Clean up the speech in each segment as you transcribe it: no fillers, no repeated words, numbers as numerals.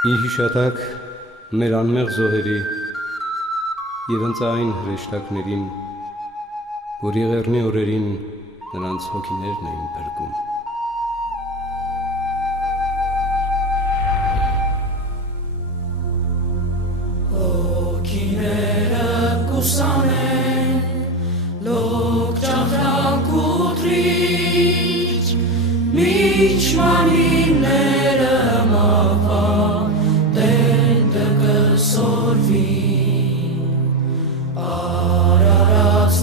Իր հիշատակ մեր անմեղ զոհերի և ընց այն հրեշտակներին, որ եղեռնի օրերին նրանց հոգիներն էին փրկում։ Հոգիները կուսանեն, լոկ ճախրան կուտրիչ, միջ մանինները մապա, տենտը կսորվին, արարածները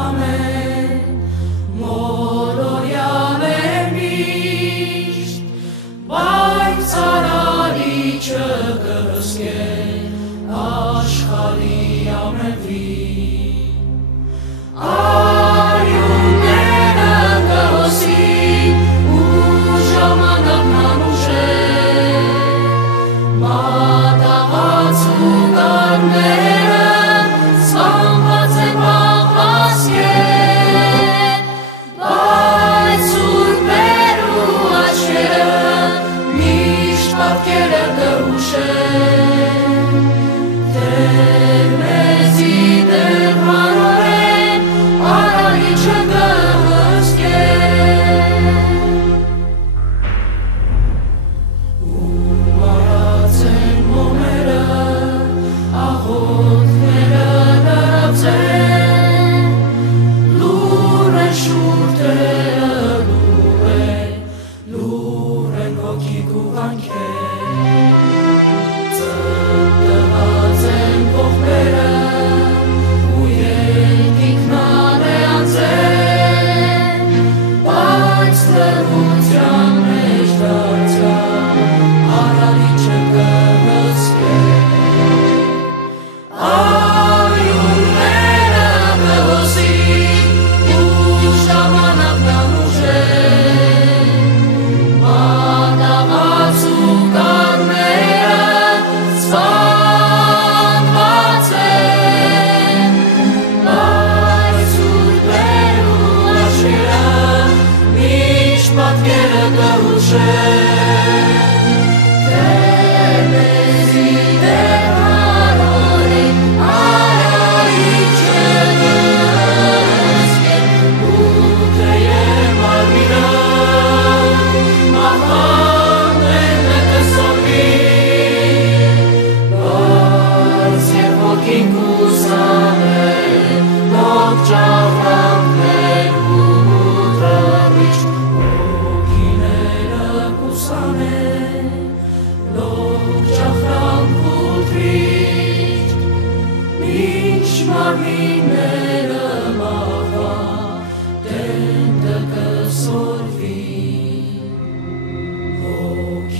ամեն, մոլորյալ են միշտ, բայց արարիչը կհսկեն, աշխարհի ամենվին, արյունները կհոսին ու ժամանակն անուժեն, մատաղած ու գարները սպանված են պաղված են, բայց սուրբեր ու աչքերը միշտ պատկերը կհուշեն,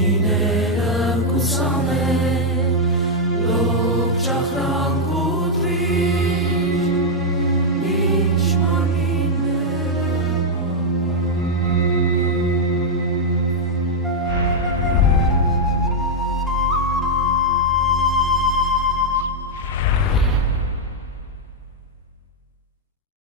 Hocine